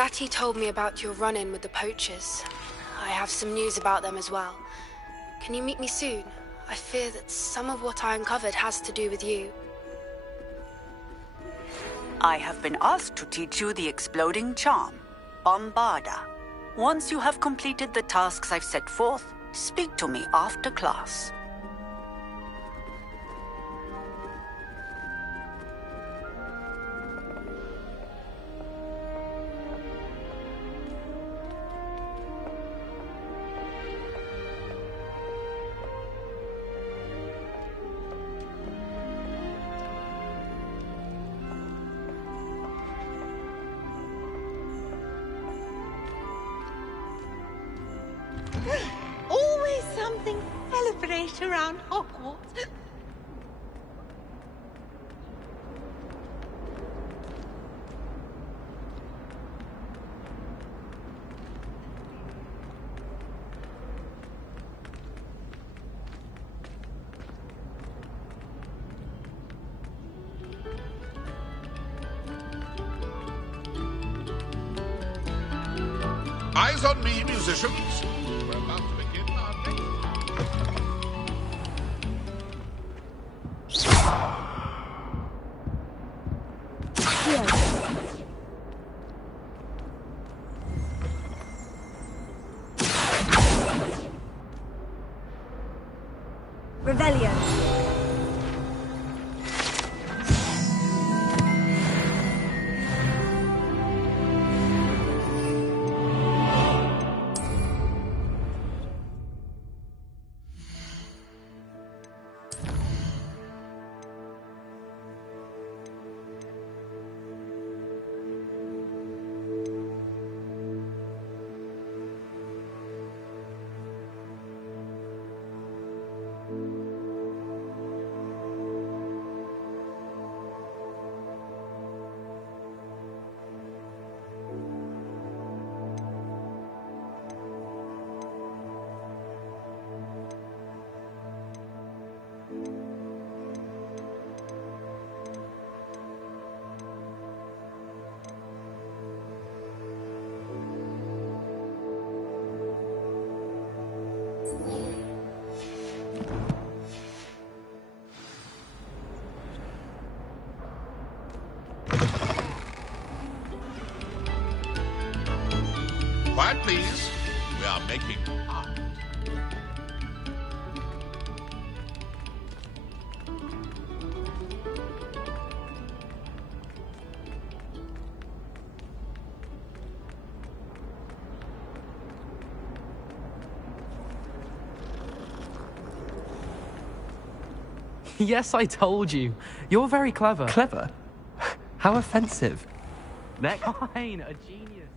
Natty told me about your run-in with the poachers. I have some news about them as well. Can you meet me soon? I fear that some of what I uncovered has to do with you. I have been asked to teach you the exploding charm, Bombarda. Once you have completed the tasks I've set forth, speak to me after class. Always something to celebrate around Hogwarts. Eyes on me, musicians. We're about to begin our Revelio. Quiet, please. We are making art. Yes, I told you. You're very clever. Clever? How offensive. Next line, a genius.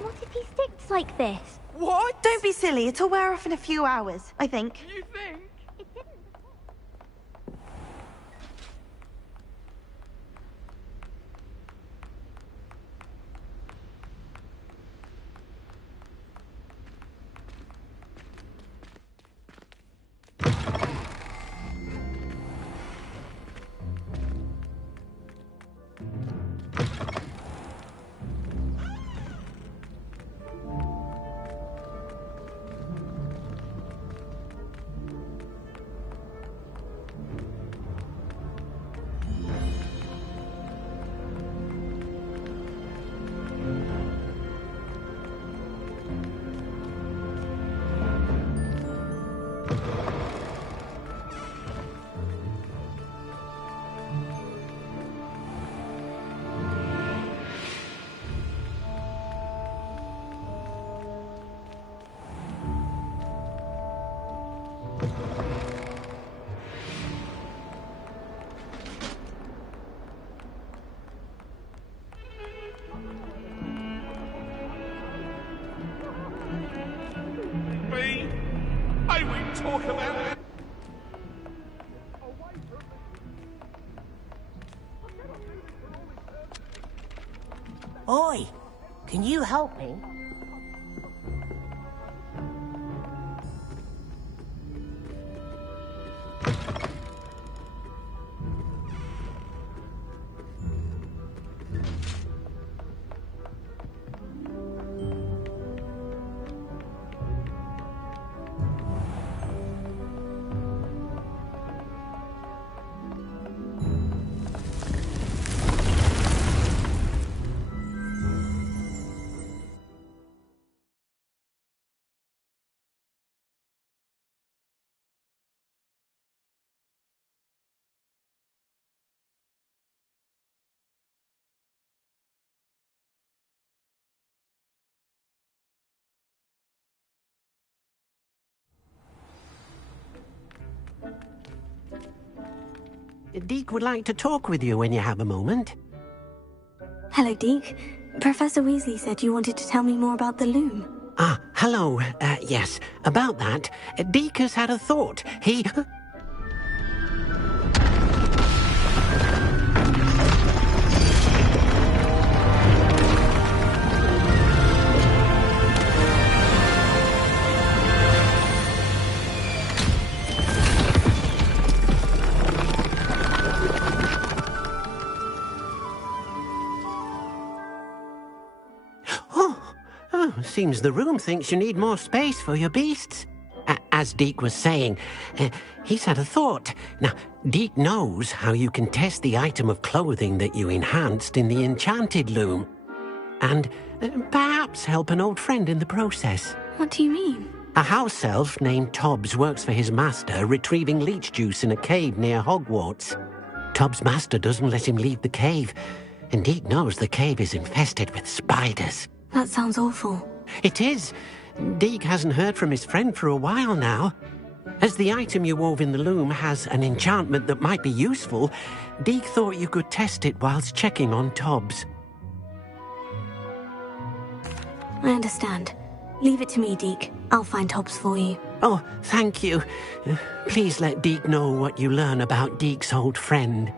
What if he sticks like this? What? Don't be silly. It'll wear off in a few hours, I think. You think? It didn't. Me? I won't talk about it. Oi! Can you help me? Deke would like to talk with you when you have a moment. Hello, Deke. Professor Weasley said you wanted to tell me more about the loom. Ah, hello. Yes, about that. Deke has had a thought. He... Seems the room thinks you need more space for your beasts. As Deke was saying, he's had a thought. Now, Deke knows how you can test the item of clothing that you enhanced in the enchanted loom. And perhaps help an old friend in the process. What do you mean? A house elf named Tobbs works for his master, retrieving leech juice in a cave near Hogwarts. Tobbs' master doesn't let him leave the cave, and Deke knows the cave is infested with spiders. That sounds awful. It is. Deke hasn't heard from his friend for a while now. As the item you wove in the loom has an enchantment that might be useful, Deke thought you could test it whilst checking on Tobbs. I understand. Leave it to me, Deke. I'll find Tobbs for you. Oh, thank you. Please let Deke know what you learn about Deke's old friend.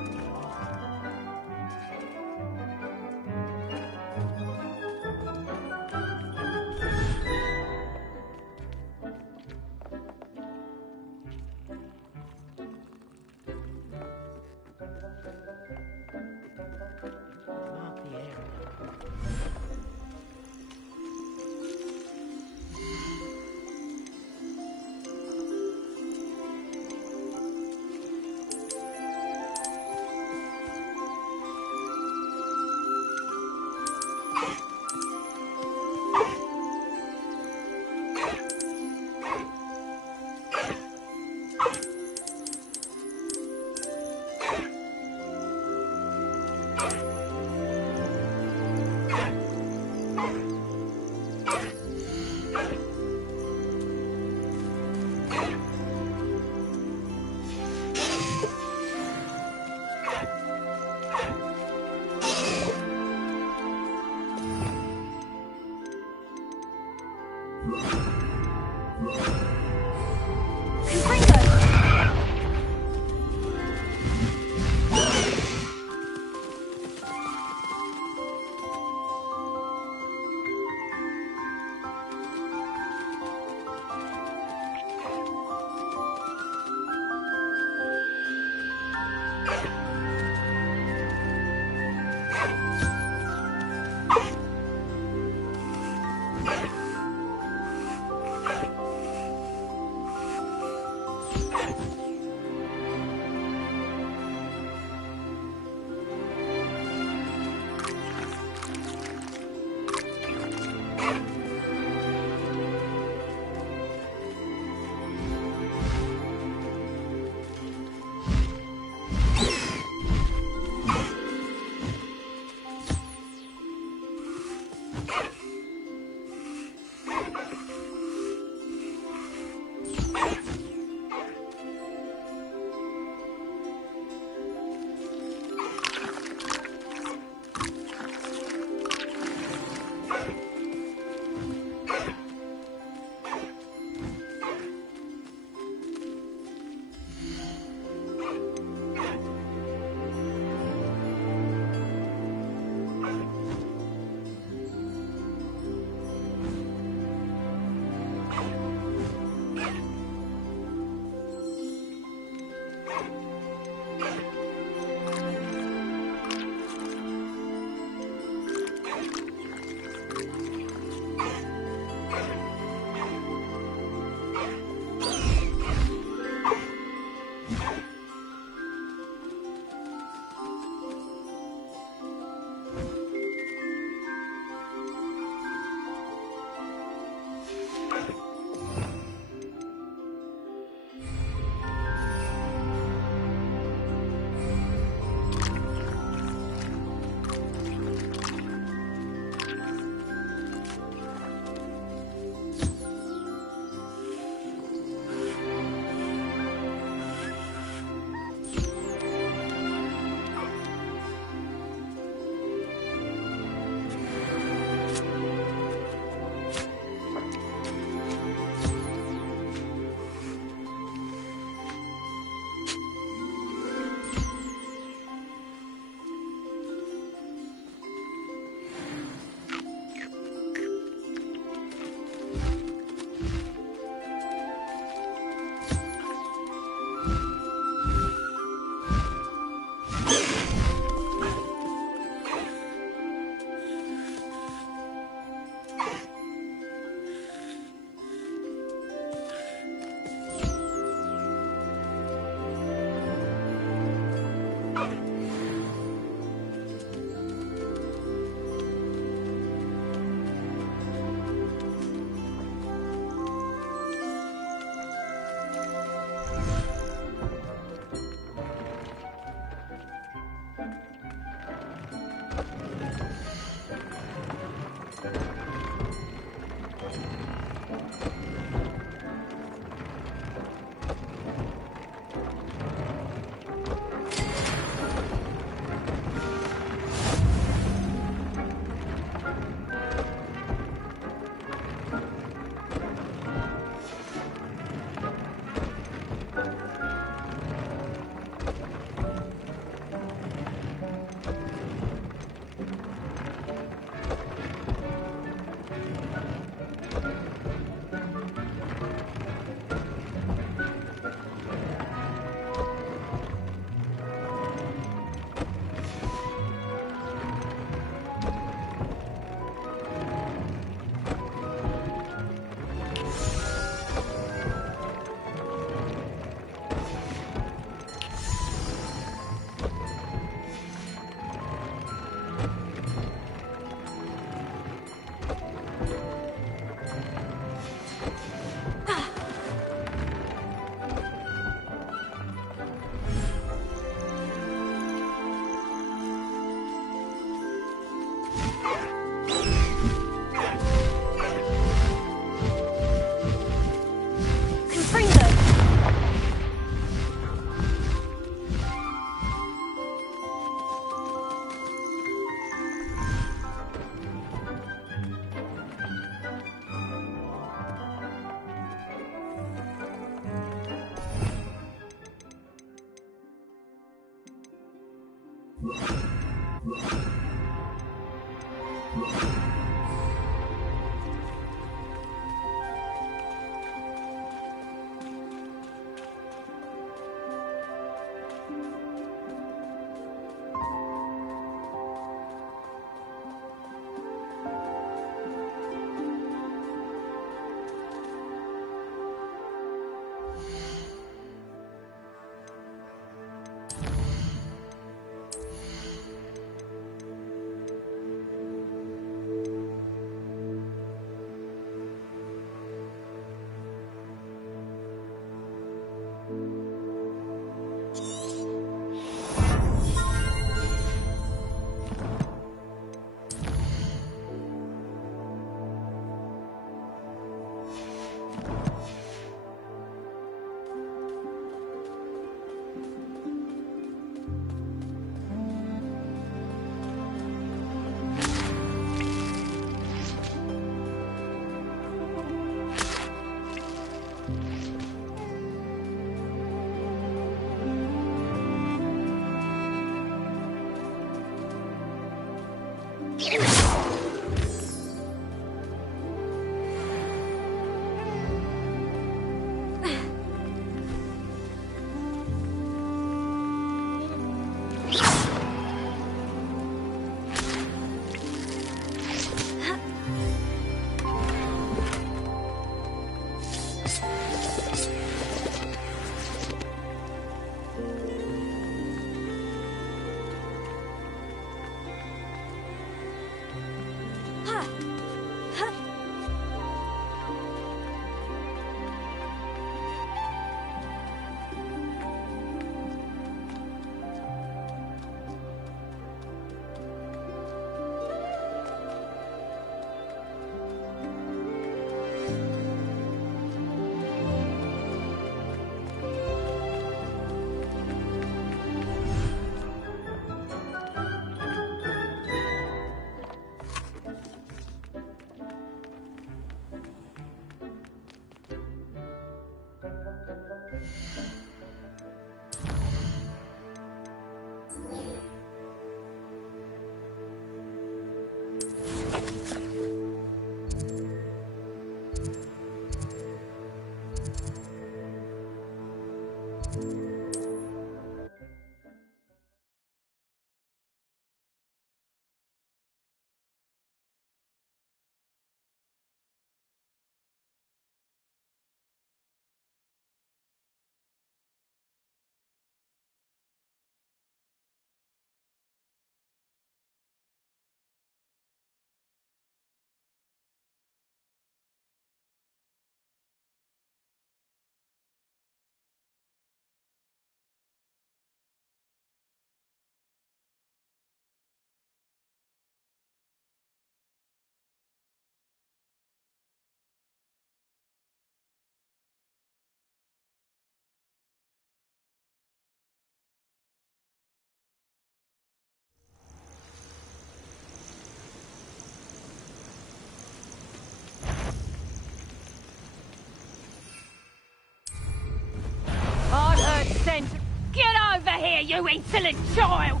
Get over here, you insolent child!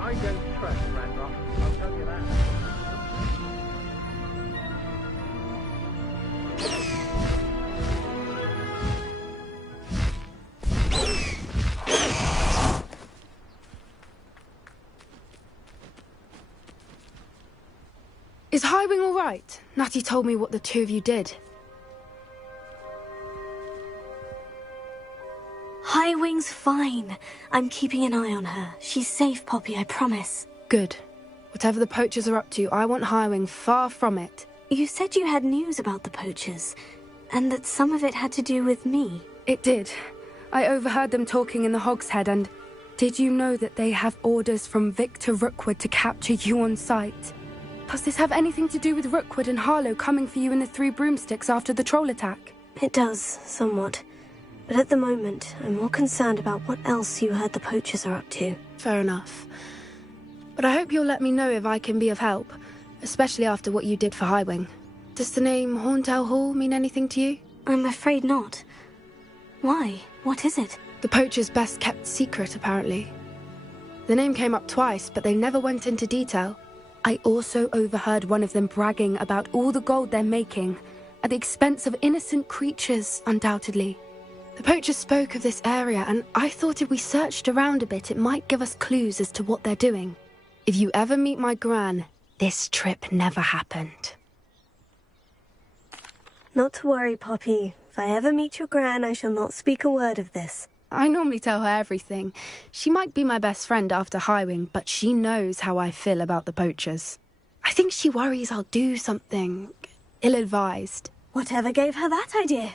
I don't trust Randolph, I'll tell you that. Is Highwing all right? Natty told me what the two of you did. Highwing's fine. I'm keeping an eye on her. She's safe, Poppy, I promise. Good. Whatever the poachers are up to, I want Highwing far from it. You said you had news about the poachers, and that some of it had to do with me. It did. I overheard them talking in the Hogshead, and did you know that they have orders from Victor Rookwood to capture you on sight? Does this have anything to do with Rookwood and Harlow coming for you in the Three Broomsticks after the troll attack? It does, somewhat. But at the moment, I'm more concerned about what else you heard the poachers are up to. Fair enough. But I hope you'll let me know if I can be of help, especially after what you did for Highwing. Does the name Hauntel Hall mean anything to you? I'm afraid not. Why? What is it? The poachers' best kept secret, apparently. The name came up twice, but they never went into detail. I also overheard one of them bragging about all the gold they're making, at the expense of innocent creatures, undoubtedly. The poachers spoke of this area, and I thought if we searched around a bit, it might give us clues as to what they're doing. If you ever meet my gran, this trip never happened. Not to worry, Poppy. If I ever meet your Gran, I shall not speak a word of this. I normally tell her everything. She might be my best friend after Highwing, but she knows how I feel about the poachers. I think she worries I'll do something ill-advised. Whatever gave her that idea?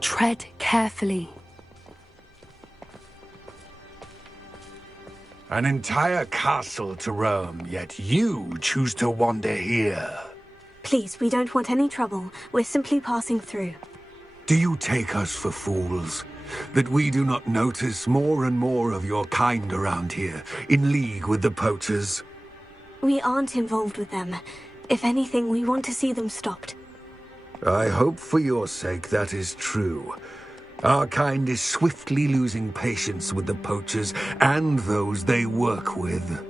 Tread carefully. An entire castle to roam, yet you choose to wander here. Please, we don't want any trouble. We're simply passing through. Do you take us for fools? That we do not notice more and more of your kind around here, in league with the poachers? We aren't involved with them. If anything, we want to see them stopped. I hope for your sake that is true. Our kind is swiftly losing patience with the poachers and those they work with.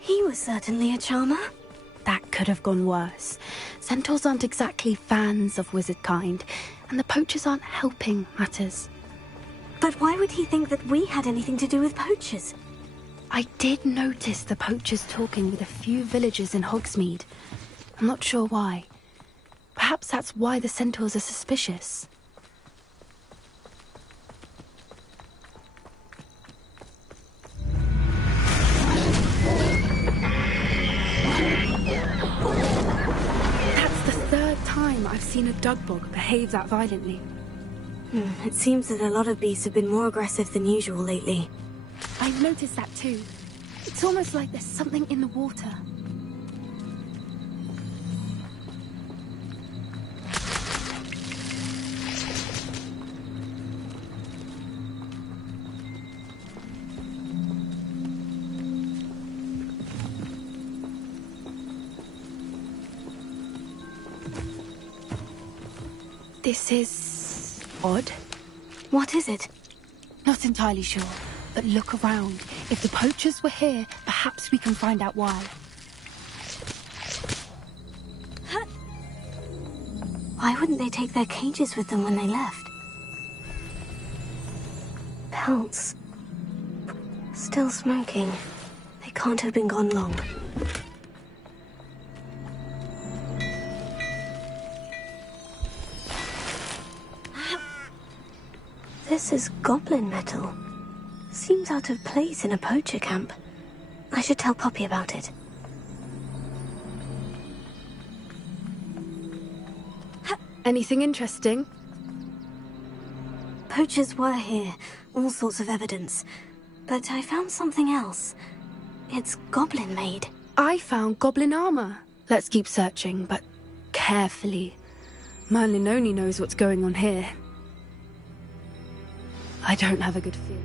He was certainly a charmer. That could have gone worse. Centaurs aren't exactly fans of wizard kind, and the poachers aren't helping matters. But why would he think that we had anything to do with poachers? I did notice the poachers talking with a few villagers in Hogsmeade. I'm not sure why. Perhaps that's why the centaurs are suspicious. That's the third time I've seen a dugbog behave that violently. It seems that a lot of beasts have been more aggressive than usual lately. I've noticed that too. It's almost like there's something in the water. This is odd. What is it? Not entirely sure, but look around. If the poachers were here, perhaps we can find out why. Why wouldn't they take their cages with them when they left? Pelts. Still smoking. They can't have been gone long. This is goblin metal. Seems out of place in a poacher camp. I should tell Poppy about it. Anything interesting? Poachers were here. All sorts of evidence. But I found something else. It's goblin-made. I found goblin armor. Let's keep searching, but carefully. Merlin only knows what's going on here. I don't have a good feeling.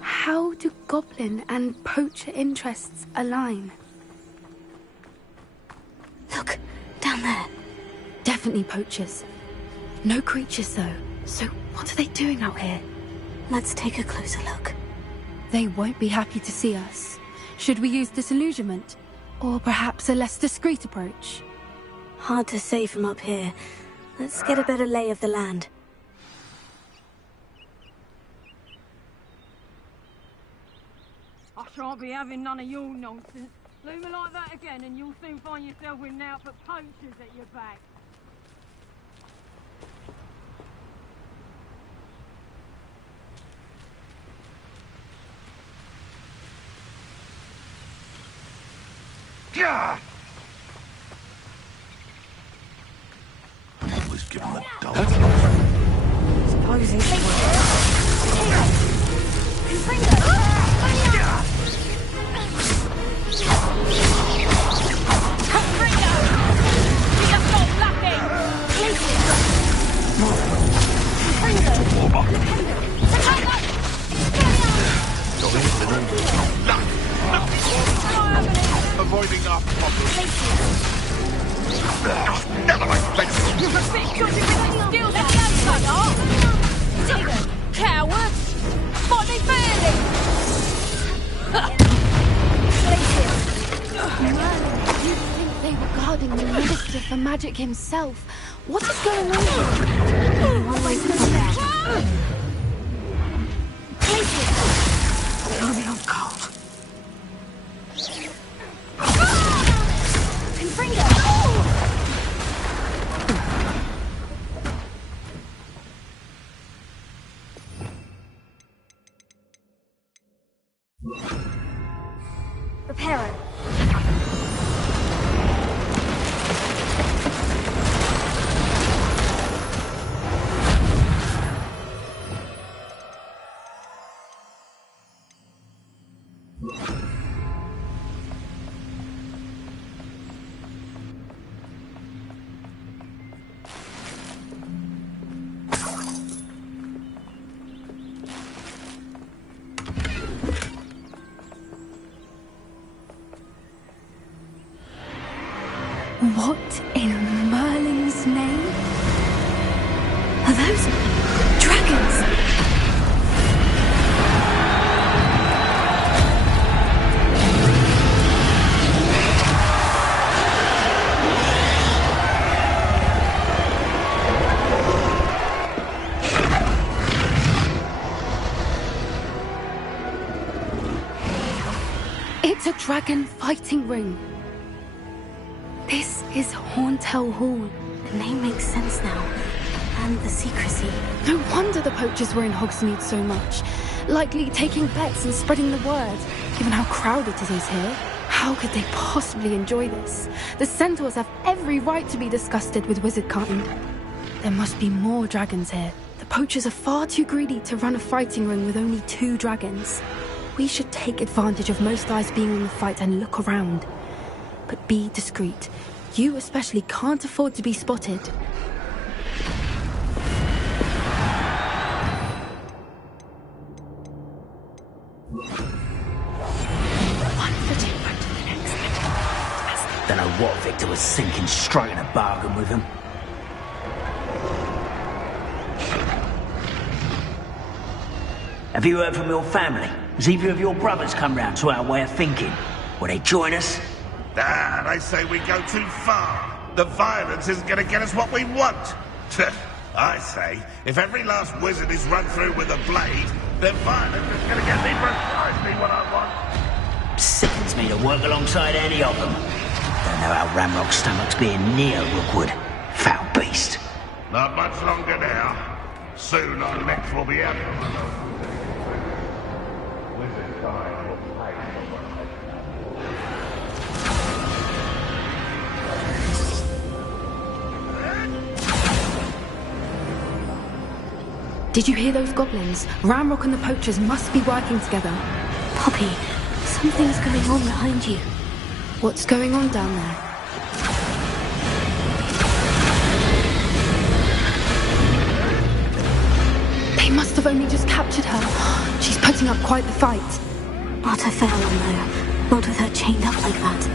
How do goblin and poacher interests align? Look, down there. Definitely poachers. No creatures, though. So what are they doing out here? Let's take a closer look. They won't be happy to see us. Should we use disillusionment? Or perhaps a less discreet approach? Hard to say from up here. Let's get a better lay of the land. I shan't be having none of your nonsense. Leave me like that again and you'll soon find yourself with now for poachers at your back. Yeah! Always giving the dog. Suppose it's Luck! Cowards! Motley feelings! Merlin, you think they were guarding the Minister for Magic himself? What is going on here? One way to come back. Army of Gold. Reparo. What in Merlin's name? Are those dragons? It's a dragon fighting ring. This is Horntail Hall. The name makes sense now. And the secrecy. No wonder the poachers were in Hogsmeade so much. Likely taking bets and spreading the word. Given how crowded it is here, how could they possibly enjoy this? The centaurs have every right to be disgusted with wizard kind. There must be more dragons here. The poachers are far too greedy to run a fighting ring with only 2 dragons. We should take advantage of most eyes being on the fight and look around. But be discreet. You especially can't afford to be spotted. One foot in front of the next. Don't know what Victor was thinking, striking a bargain with him. Have you heard from your family? Has either of your brothers come round to our way of thinking? Will they join us? Ah, they say we go too far. The violence isn't going to get us what we want. I say, if every last wizard is run through with a blade, then violence is going to get me precisely what I want. Sickens me to work alongside any of them. Don't know how Ramrock's stomach's being near Rookwood. Foul beast. Not much longer now. Soon our necks will be out. Wizard kind will pay for what Did you hear those goblins? Ramrock and the poachers must be working together. Poppy, something's going on behind you. What's going on down there? They must have only just captured her. She's putting up quite the fight. Not a fair one, though. Not with her chained up like that.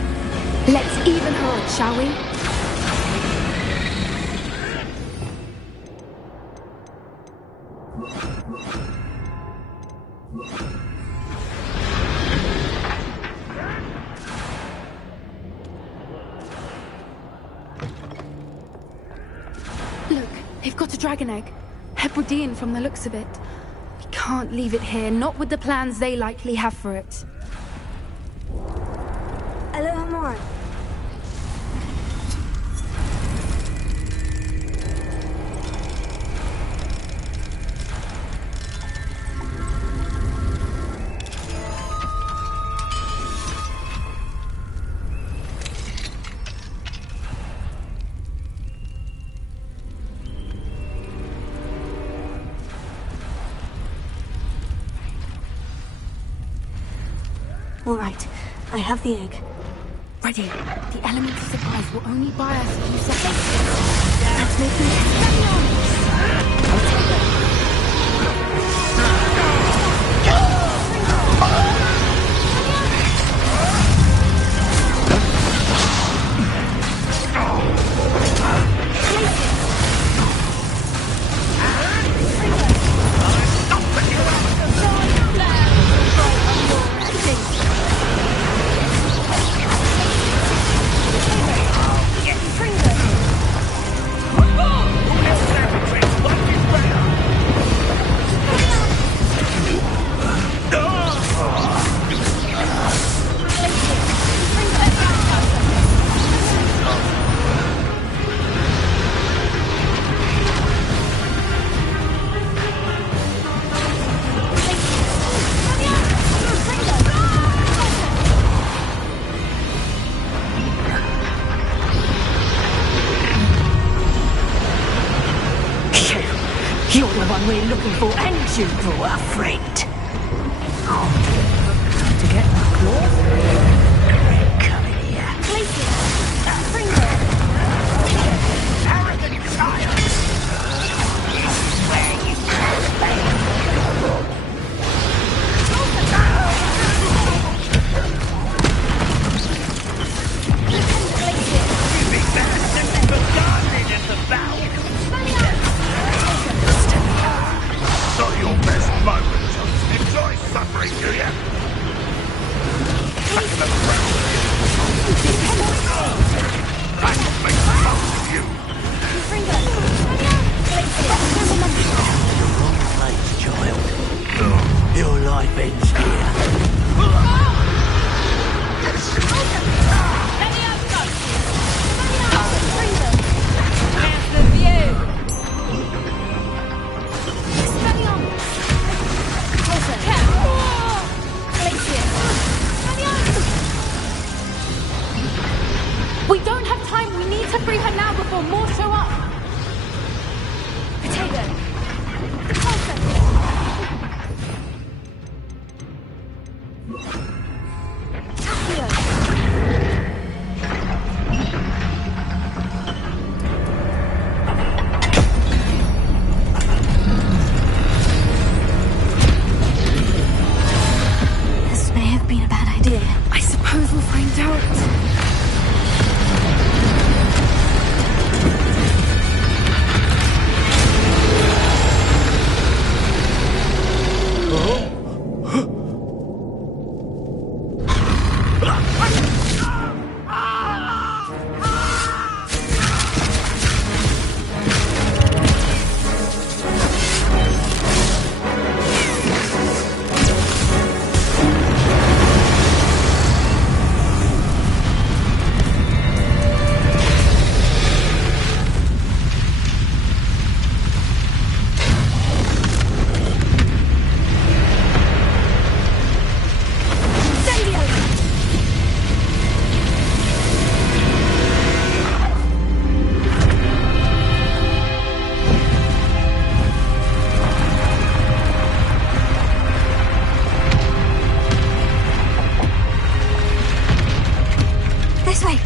Let's even her up, shall we? Look, they've got a dragon egg. Hebridean from the looks of it. We can't leave it here, not with the plans they likely have for it. Hello, more. All right, I have the egg. Ready. The element of surprise will only buy us a few seconds. Let's make them You're the one we're looking for, and you brought a friend. To get my claws? Come in here. Please, bring her. Arrogant child! Where you You think that's simply for gardening at the bow? Not your best moment. Enjoy suffering, do you? Back in the ground. I will make the most of you. You're wrong place, child. Your life ends here. We don't have time. We need to free her now before more show up. Potato. This may have been a bad idea. I suppose we'll find out. This way.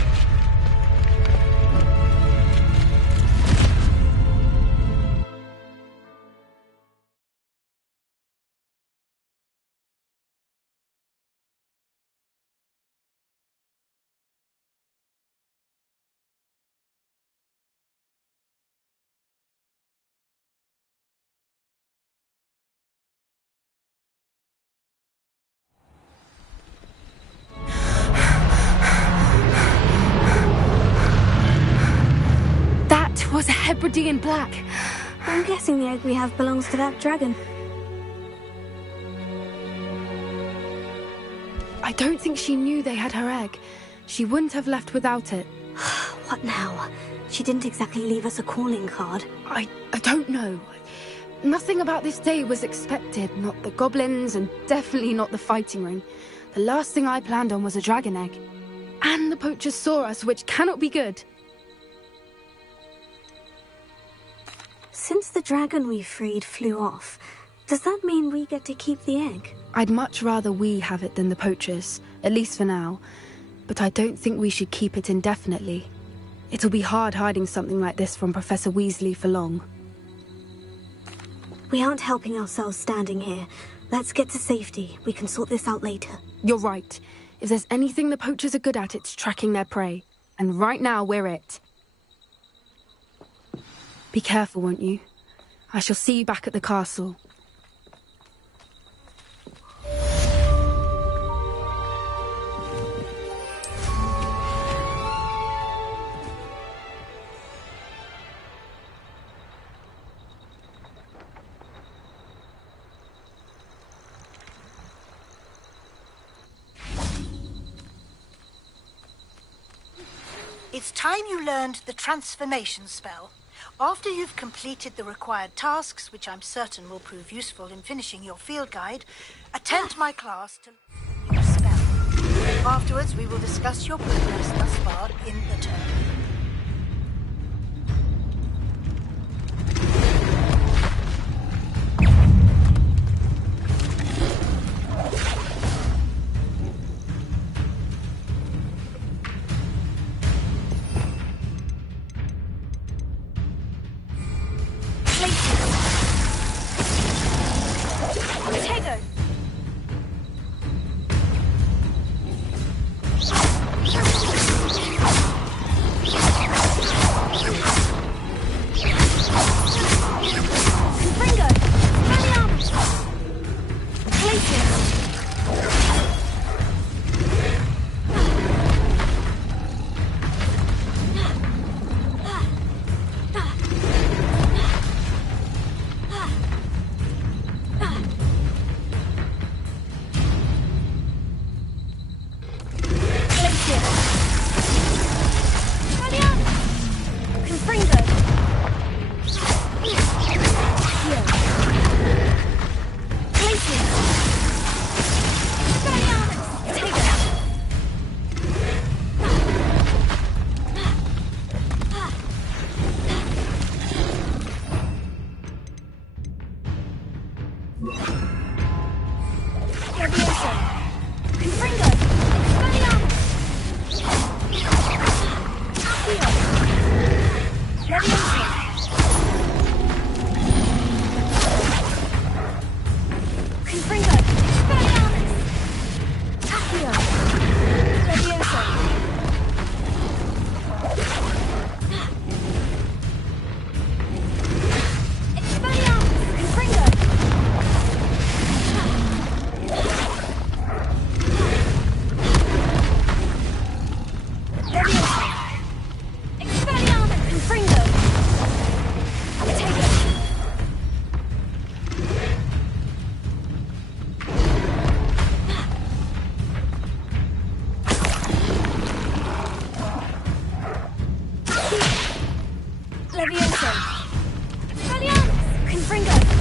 Was a Hebridean black. I'm guessing the egg we have belongs to that dragon. I don't think she knew they had her egg. She wouldn't have left without it. What now? She didn't exactly leave us a calling card. I don't know. Nothing about this day was expected. Not the goblins, and definitely not the fighting ring. The last thing I planned on was a dragon egg. And the poachers saw us, which cannot be good. Since the dragon we freed flew off, does that mean we get to keep the egg? I'd much rather we have it than the poachers, at least for now. But I don't think we should keep it indefinitely. It'll be hard hiding something like this from Professor Weasley for long. We aren't helping ourselves standing here. Let's get to safety. We can sort this out later. You're right. If there's anything the poachers are good at, it's tracking their prey. And right now, we're it. Be careful, won't you? I shall see you back at the castle. It's time you learned the transformation spell. After you've completed the required tasks, which I'm certain will prove useful in finishing your field guide, attend my class to learn your spell. Afterwards, we will discuss your progress thus far in the term. Levioso! Brilliant! Confringo!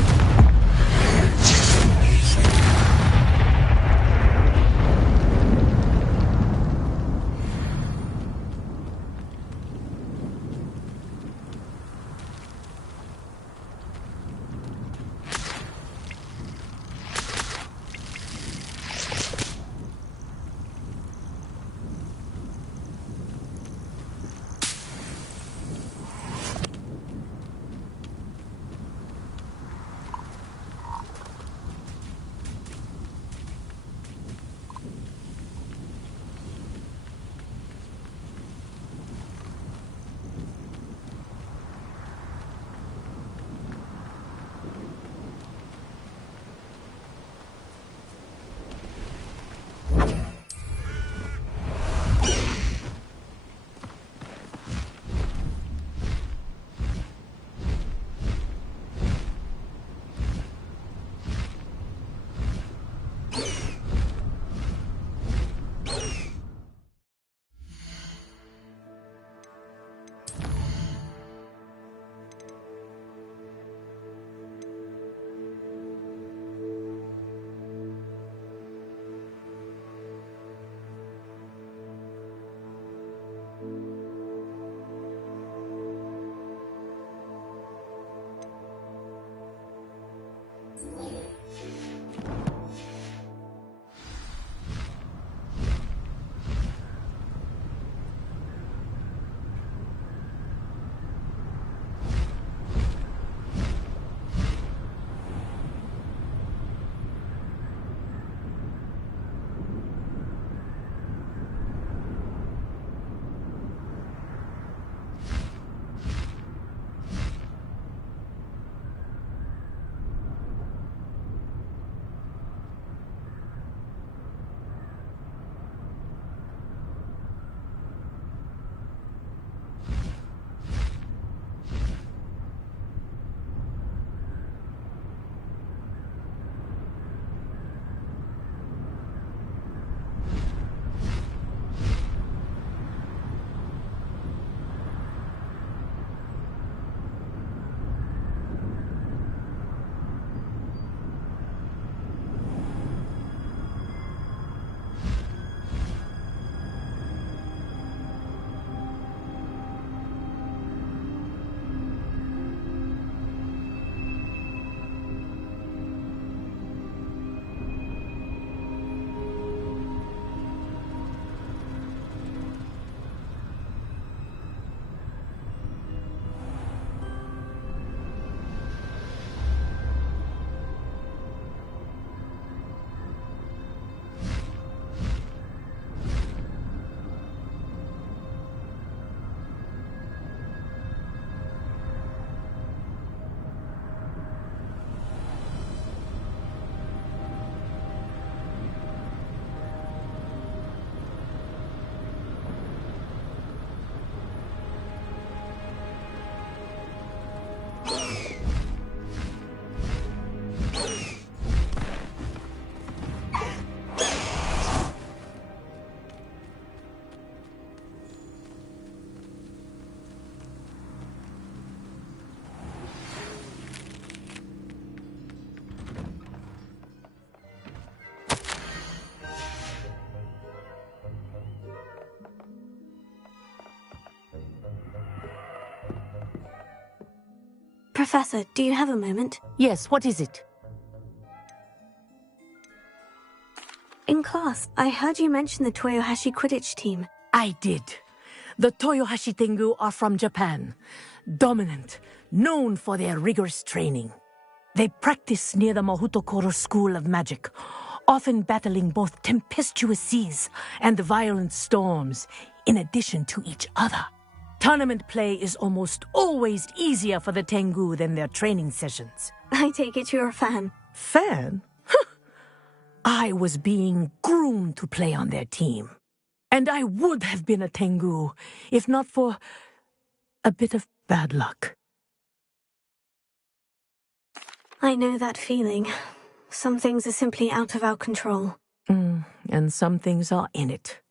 Professor, do you have a moment? Yes, what is it? In class, I heard you mention the Toyohashi Quidditch team. I did. The Toyohashi Tengu are from Japan. Dominant, known for their rigorous training. They practice near the Mahutokoro School of Magic, often battling both tempestuous seas and violent storms, in addition to each other. Tournament play is almost always easier for the Tengu than their training sessions. I take it you're a fan. Fan? I was being groomed to play on their team. And I would have been a Tengu, if not for a bit of bad luck. I know that feeling. Some things are simply out of our control. And some things are in it.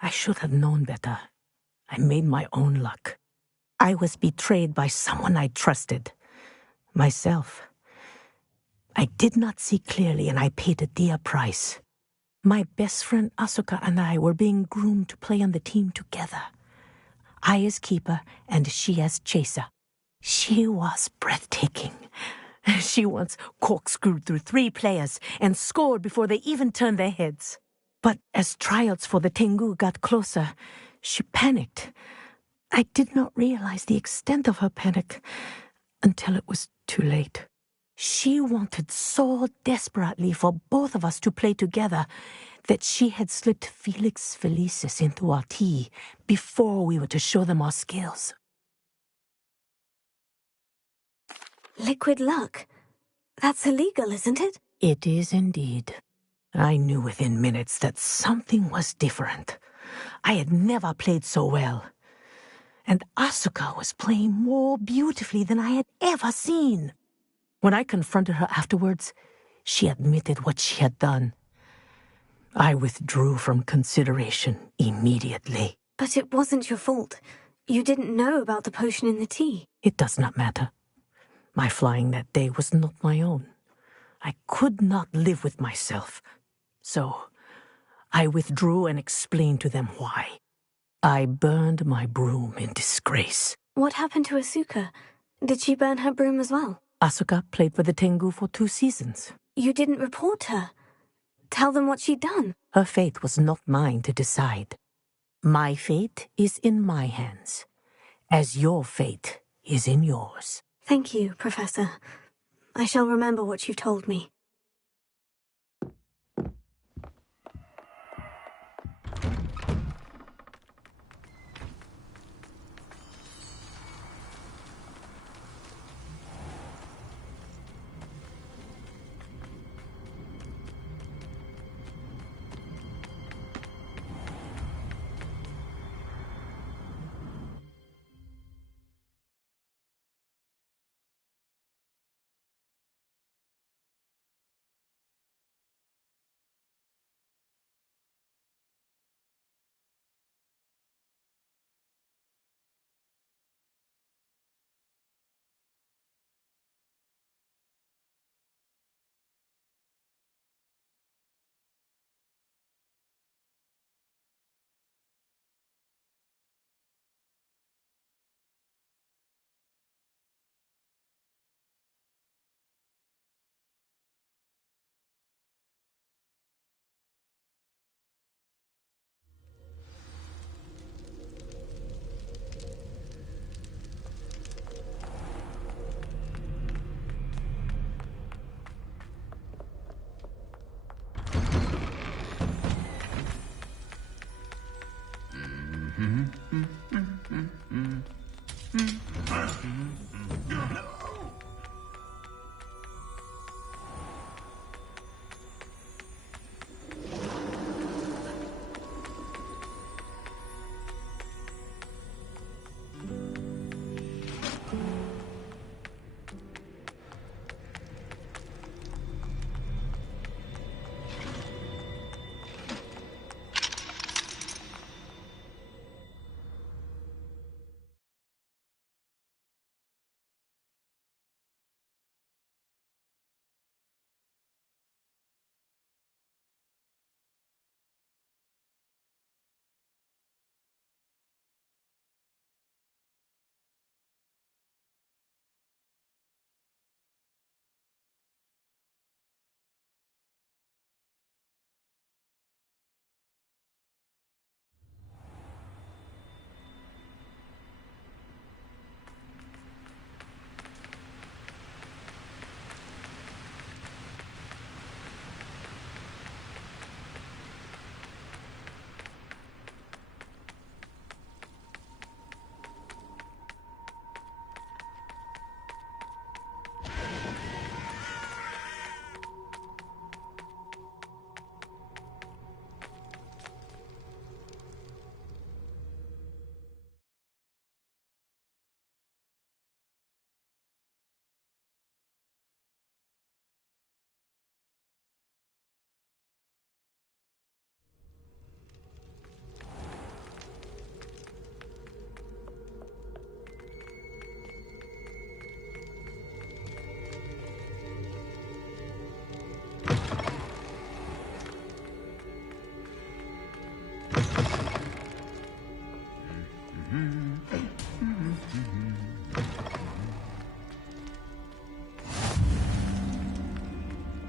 I should have known better. I made my own luck. I was betrayed by someone I trusted. Myself. I did not see clearly, and I paid a dear price. My best friend Asuka and I were being groomed to play on the team together. I as keeper, and she as chaser. She was breathtaking. She once corkscrewed through 3 players and scored before they even turned their heads. But as trials for the Tengu got closer, she panicked. I did not realize the extent of her panic until it was too late. She wanted so desperately for both of us to play together that she had slipped Felix Felicis into our tea before we were to show them our skills. Liquid luck? That's illegal, isn't it? It is indeed. I knew within minutes that something was different. I had never played so well. And Asuka was playing more beautifully than I had ever seen. When I confronted her afterwards, she admitted what she had done. I withdrew from consideration immediately. But it wasn't your fault. You didn't know about the potion in the tea. It does not matter. My flying that day was not my own. I could not live with myself. So I withdrew and explained to them why. I burned my broom in disgrace. What happened to Asuka? Did she burn her broom as well? Asuka played for the Tengu for 2 seasons. You didn't report her. Tell them what she'd done. Her fate was not mine to decide. My fate is in my hands, as your fate is in yours. Thank you, Professor. I shall remember what you've told me.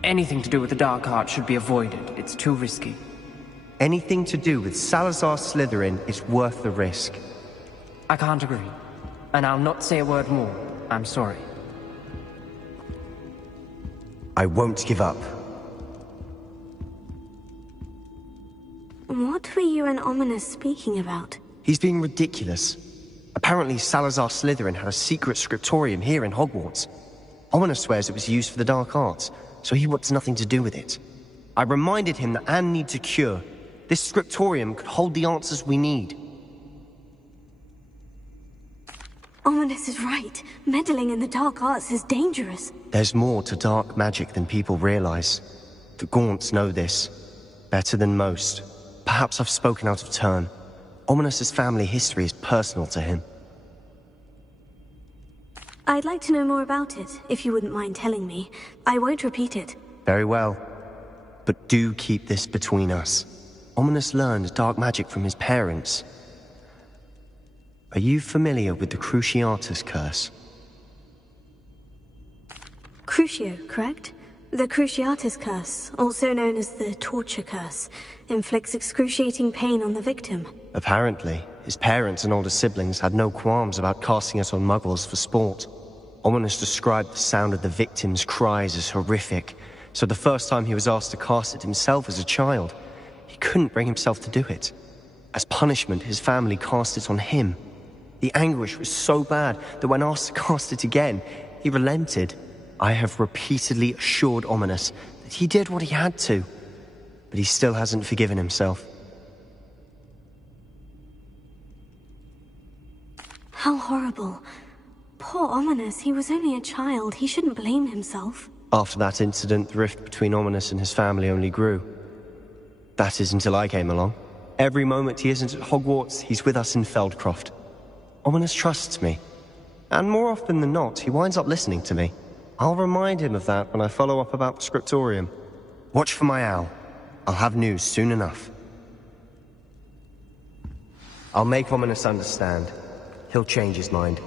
Anything to do with the dark art should be avoided. It's too risky. Anything to do with Salazar Slytherin is worth the risk. I can't agree. And I'll not say a word more. I'm sorry. I won't give up. What were you and Ominous speaking about? He's being ridiculous. Apparently Salazar Slytherin had a secret scriptorium here in Hogwarts. Ominous swears it was used for the dark arts, so he wants nothing to do with it. I reminded him that Anne needs a cure. This scriptorium could hold the answers we need. Ominous is right. Meddling in the dark arts is dangerous. There's more to dark magic than people realize. The Gaunts know this. Better than most. Perhaps I've spoken out of turn. Ominous's family history is personal to him. I'd like to know more about it, if you wouldn't mind telling me. I won't repeat it. Very well. But do keep this between us. Ominous learned dark magic from his parents. Are you familiar with the Cruciatus Curse? Crucio, correct? The Cruciatus Curse, also known as the Torture Curse, inflicts excruciating pain on the victim. Apparently, his parents and older siblings had no qualms about casting it on muggles for sport. Ominous described the sound of the victim's cries as horrific, so the first time he was asked to cast it himself as a child, he couldn't bring himself to do it. As punishment, his family cast it on him. The anguish was so bad that when asked to cast it again, he relented. I have repeatedly assured Ominous that he did what he had to, but he still hasn't forgiven himself. How horrible. Poor Ominous, he was only a child. He shouldn't blame himself. After that incident, the rift between Ominous and his family only grew. That is until I came along. Every moment he isn't at Hogwarts, he's with us in Feldcroft. Ominous trusts me. And more often than not, he winds up listening to me. I'll remind him of that when I follow up about the scriptorium. Watch for my owl. I'll have news soon enough. I'll make Ominous understand. He'll change his mind.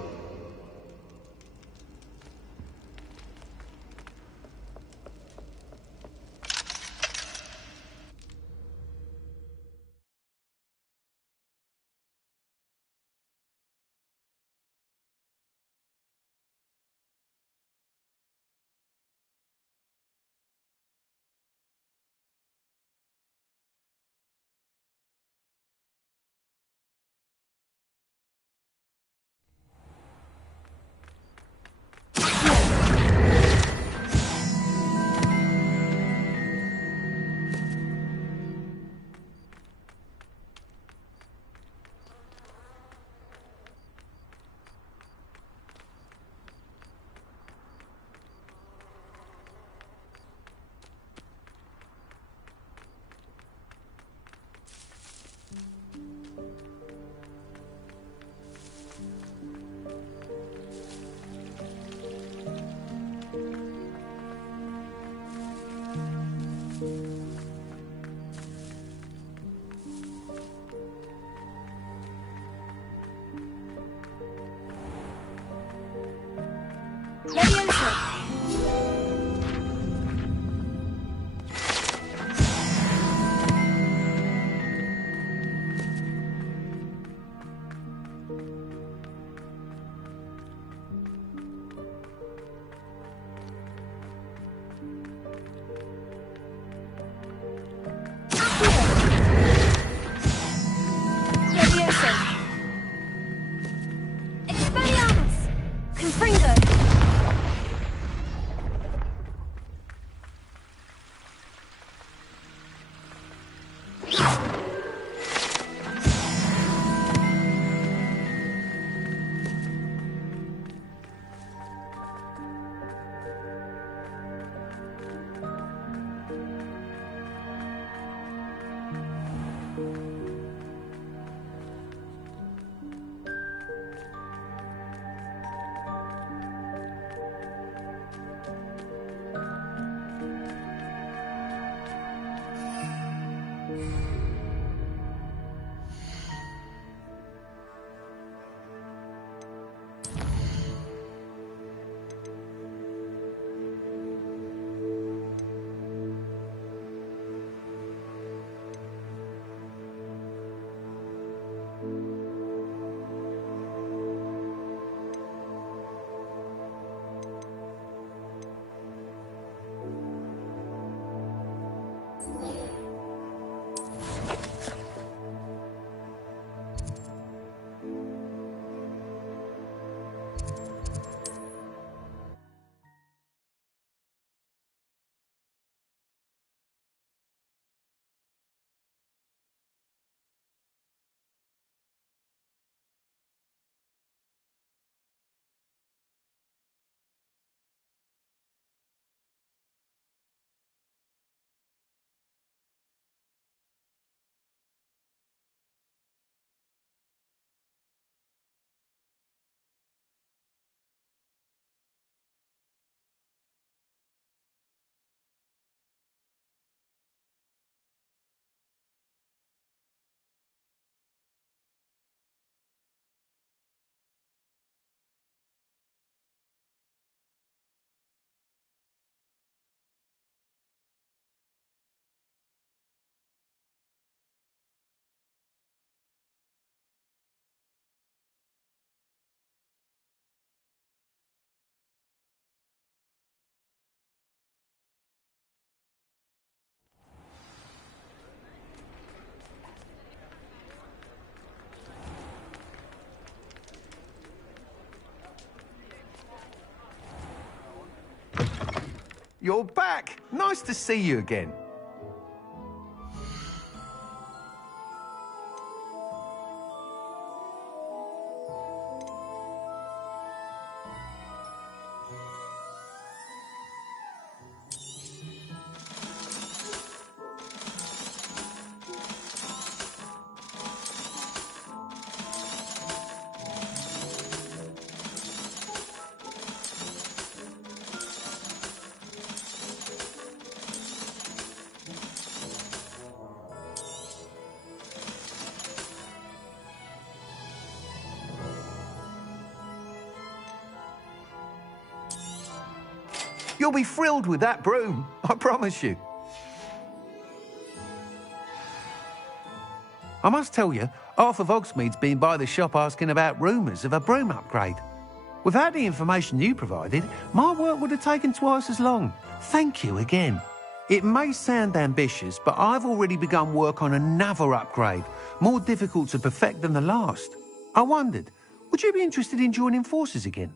You're back. Nice to see you again. You'll be thrilled with that broom, I promise you. I must tell you, half of Hogsmeade's been by the shop asking about rumours of a broom upgrade. Without the information you provided, my work would have taken twice as long. Thank you again. It may sound ambitious, but I've already begun work on another upgrade, more difficult to perfect than the last. I wondered, would you be interested in joining forces again?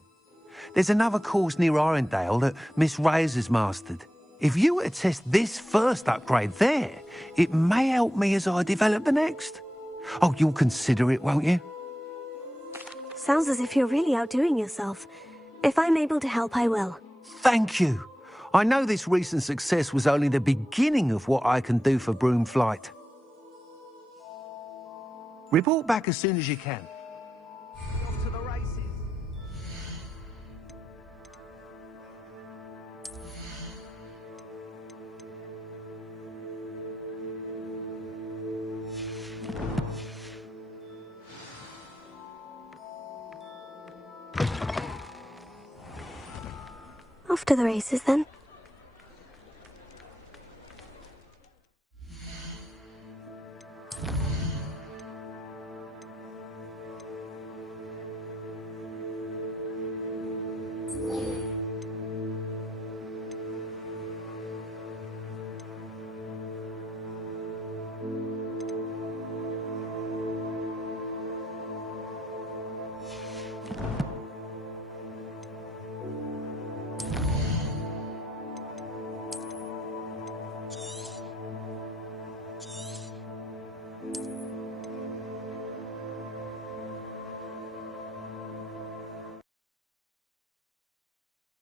There's another course near Arendelle that Miss Reyes has mastered. If you were to test this first upgrade there, it may help me as I develop the next. Oh, you'll consider it, won't you? Sounds as if you're really outdoing yourself. If I'm able to help, I will. Thank you. I know this recent success was only the beginning of what I can do for Broomflight. Report back as soon as you can. Off to the races. Off to the races, then.